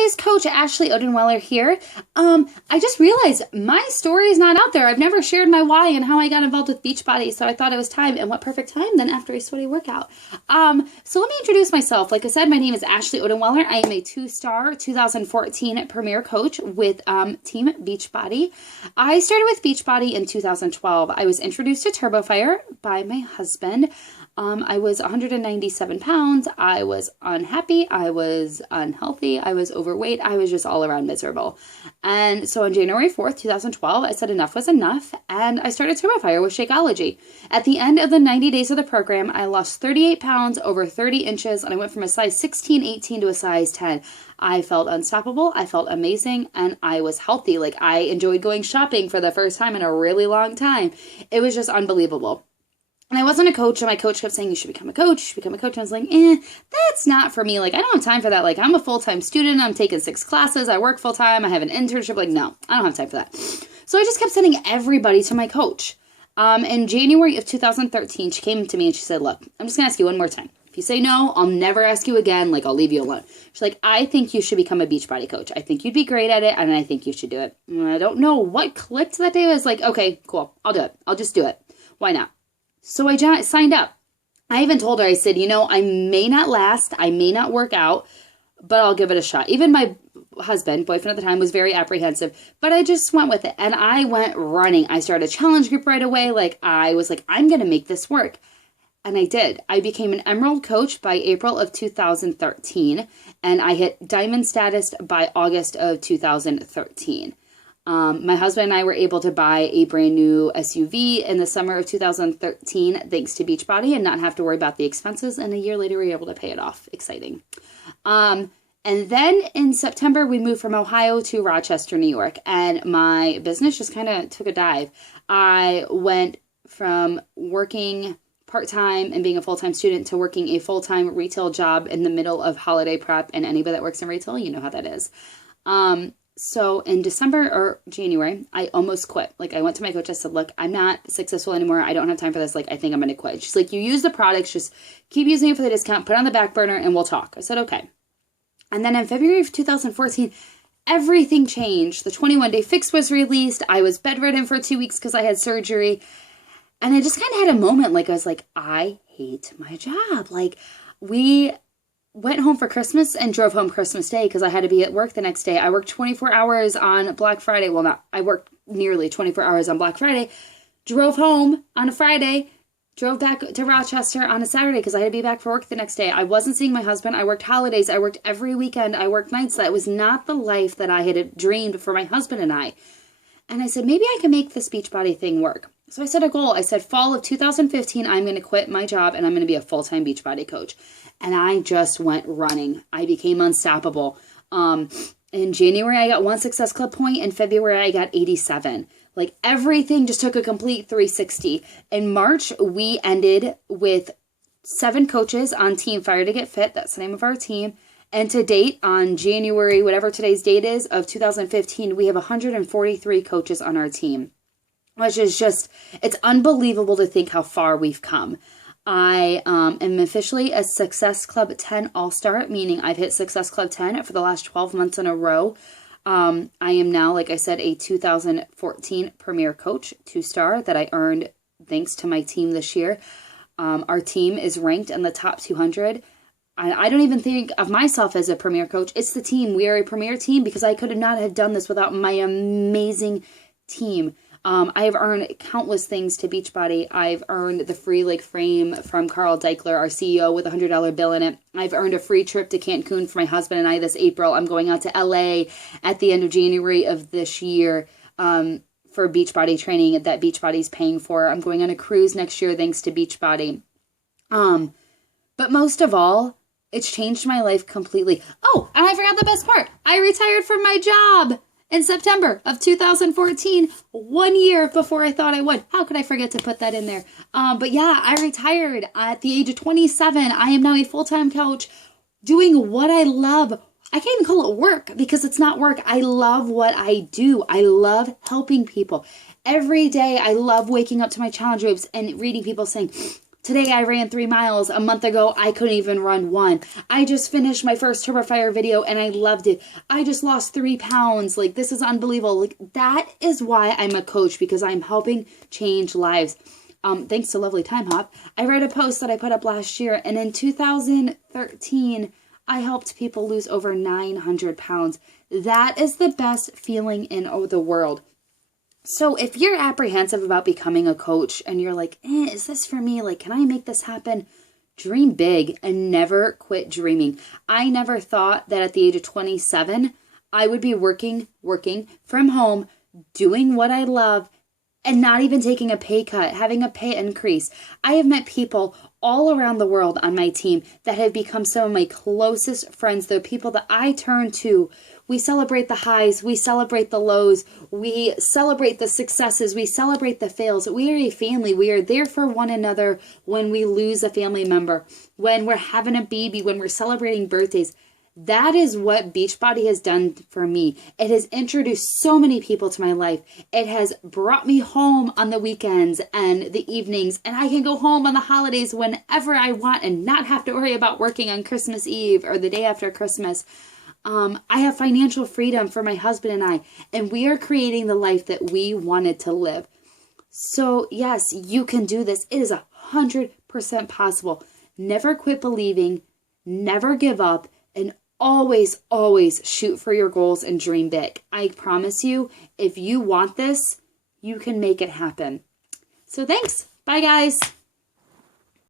guys, Coach Ashley Odenweller here. I just realized my story is not out there. I've never shared my why and how I got involved with Beachbody, so I thought it was time, and what perfect time than after a sweaty workout. So let me introduce myself. Like I said, my name is Ashley Odenweller. I am a 2-star 2014 Premier Coach with Team Beachbody. I started with Beachbody in 2012. I was introduced to TurboFire by my husband. I was 197 pounds. I was unhappy. I was unhealthy. I was overweight. I was just all around miserable. And so on January 4th, 2012, I said enough was enough, and I started TurboFire with Shakeology. At the end of the 90 days of the program, I lost 38 pounds, over 30 inches, and I went from a size 16, 18 to a size 10. I felt unstoppable. I felt amazing, and I was healthy. Like, I enjoyed going shopping for the first time in a really long time. It was just unbelievable. And I wasn't a coach, and my coach kept saying, you should become a coach, you should become a coach. And I was like, that's not for me. Like, I don't have time for that. Like, I'm a full-time student. I'm taking 6 classes. I work full-time. I have an internship. Like, no, I don't have time for that. So I just kept sending everybody to my coach. In January of 2013, she came to me and she said, look, I'm just going to ask you one more time. If you say no, I'll never ask you again. Like, I'll leave you alone. She's like, I think you should become a Beachbody coach. I think you'd be great at it, and I think you should do it. And I don't know what clicked that day. I was like, okay, cool. I'll do it. I'll just do it. Why not? So I signed up. I even told her, I said, I may not last, I may not work out, but I'll give it a shot. Even my boyfriend at the time, was very apprehensive, but I just went with it. And I went running. I started a challenge group right away. Like, I was like, I'm going to make this work. And I did. I became an Emerald coach by April of 2013, and I hit Diamond status by August of 2013. My husband and I were able to buy a brand new SUV in the summer of 2013, thanks to Beachbody, and not have to worry about the expenses. And a year later, we were able to pay it off. Exciting. And then in September, we moved from Ohio to Rochester, New York, and my business just kind of took a dive. I went from working part-time and being a full-time student to working a full-time retail job in the middle of holiday prep, and anybody that works in retail, you know how that is. So in December or January, I almost quit. Like, I went to my coach, I said, look, I'm not successful anymore. I don't have time for this. Like, I think I'm going to quit. She's like, you use the products, just keep using it for the discount, put it on the back burner, and we'll talk. I said, okay. And then in February of 2014, everything changed. The 21-day fix was released. I was bedridden for 2 weeks because I had surgery. And I just kind of had a moment. Like, I was like, I hate my job. Like, we went home for Christmas and drove home Christmas Day because I had to be at work the next day. I worked 24 hours on Black Friday. Well, I worked nearly 24 hours on Black Friday. Drove home on a Friday. Drove back to Rochester on a Saturday because I had to be back for work the next day. I wasn't seeing my husband. I worked holidays. I worked every weekend. I worked nights. That was not the life that I had dreamed for my husband and I. And I said, maybe I can make this Beachbody thing work. So I set a goal. I said, fall of 2015, I'm going to quit my job and I'm going to be a full-time Beachbody coach. And I just went running. I became unstoppable. In January, I got 1 Success Club point. In February, I got 87. Like, everything just took a complete 360. In March, we ended with 7 coaches on Team Fire to Get Fit. That's the name of our team. And to date, on January, whatever today's date is, of 2015, we have 143 coaches on our team, which is just, it's unbelievable to think how far we've come. I am officially a Success Club 10 All-Star, meaning I've hit Success Club 10 for the last 12 months in a row. I am now, like I said, a 2014 Premier Coach, 2-star, that I earned thanks to my team this year. Our team is ranked in the top 200. I don't even think of myself as a Premier Coach. It's the team. We are a Premier team because I could not have done this without my amazing team. I have earned countless things to Beachbody. I've earned the free leg frame from Carl Deichler, our CEO, with a $100 bill in it. I've earned a free trip to Cancun for my husband and I this April. I'm going out to LA at the end of January of this year for Beachbody training that Beachbody's paying for. I'm going on a cruise next year thanks to Beachbody. But most of all, it's changed my life completely. Oh, and I forgot the best part. I retired from my job in September of 2014, 1 year before I thought I would. How could I forget to put that in there? But yeah, I retired at the age of 27. I am now a full-time coach doing what I love. I can't even call it work because it's not work. I love what I do. I love helping people. Every day, I love waking up to my challenge groups and reading people saying, Today I ran 3 miles. A month ago, I couldn't even run 1. I just finished my first Turbo Fire video and I loved it. I just lost 3 pounds. Like, this is unbelievable. Like, that is why I'm a coach, because I'm helping change lives. Thanks to Lovely Time Hop. I read a post that I put up last year, and in 2013, I helped people lose over 900 pounds. That is the best feeling in the world. So if you're apprehensive about becoming a coach and you're like, is this for me? Like, can I make this happen? Dream big and never quit dreaming. I never thought that at the age of 27, I would be working from home, doing what I love, and not even taking a pay cut, having a pay increase. I have met people all around the world on my team that have become some of my closest friends. The people that I turn to. We celebrate the highs, we celebrate the lows, we celebrate the successes, we celebrate the fails. We are a family. We are there for one another when we lose a family member, when we're having a baby, when we're celebrating birthdays. That is what Beachbody has done for me. It has introduced so many people to my life. It has brought me home on the weekends and the evenings, and I can go home on the holidays whenever I want and not have to worry about working on Christmas Eve or the day after Christmas. I have financial freedom for my husband and we are creating the life that we wanted to live. So yes, you can do this. It is 100% possible. Never quit believing, never give up, and always, always shoot for your goals and dream big. I promise you, if you want this, you can make it happen. So thanks. Bye, guys.